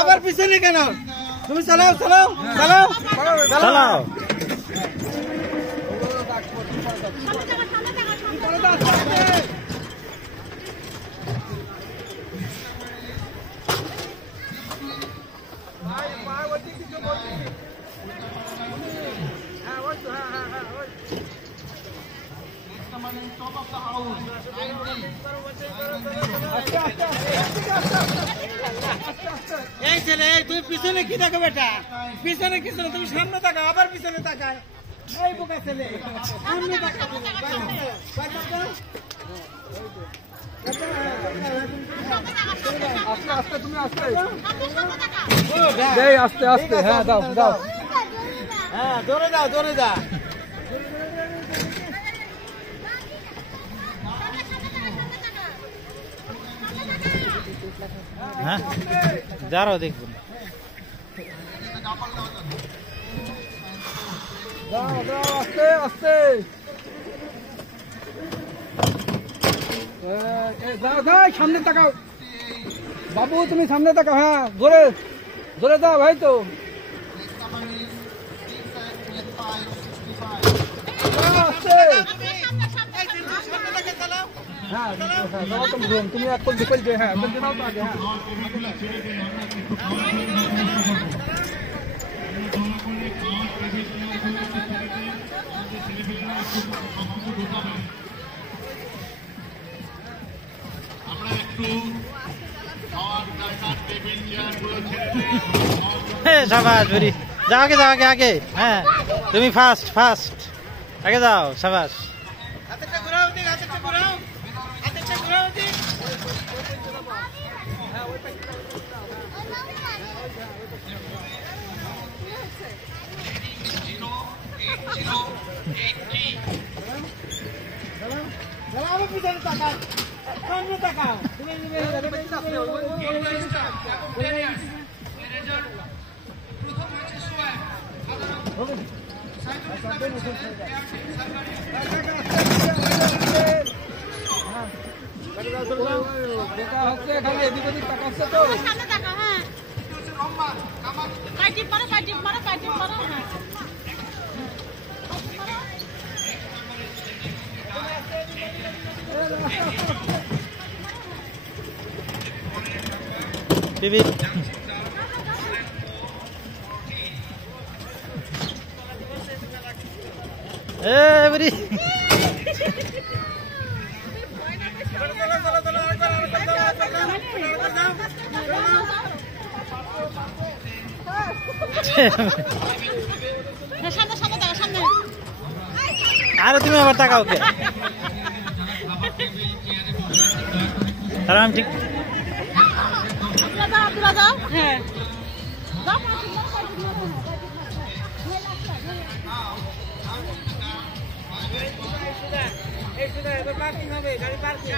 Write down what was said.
আবার পিছনে কেন? তুমি চালাও চালাও চালাও চালাও। এই ছেলে তুই পিছনে কি দেখো বেটা? পিছনে কিছু না, তুমি সামনে তাকাও, আবার পিছনে তাকায়। এই বোকা ছেলে সামনে তাকাও। আস্তে আস্তে তুমি আস্তে আস্তে আস্তে। হ্যাঁ দাও দাও, হ্যাঁ দৌড়ে দাও দৌড়ে দাও। হ্যাঁ যারাও দেখবেন। আস্তে আস্তে যাও যাও, সামনে তাকাও বাবু, তুমি সামনে তাকাও। হ্যাঁ ধরে ধরে দাও ভাই। তো হ্যাঁ তুমি এক কোন দিকে। হ্যাঁ দাও তো আগে। হ্যাঁ शाबाश बेरी, जाओ आगे जाओ आगे आगे। हाँ तुम्हें फास्ट फास्ट आगे जाओ, शाबाश। बीबी बेरी আরে তুমি আবার তাকাও কে? ঠিক পার্কিং হবে, গাড়ি পার্কিং।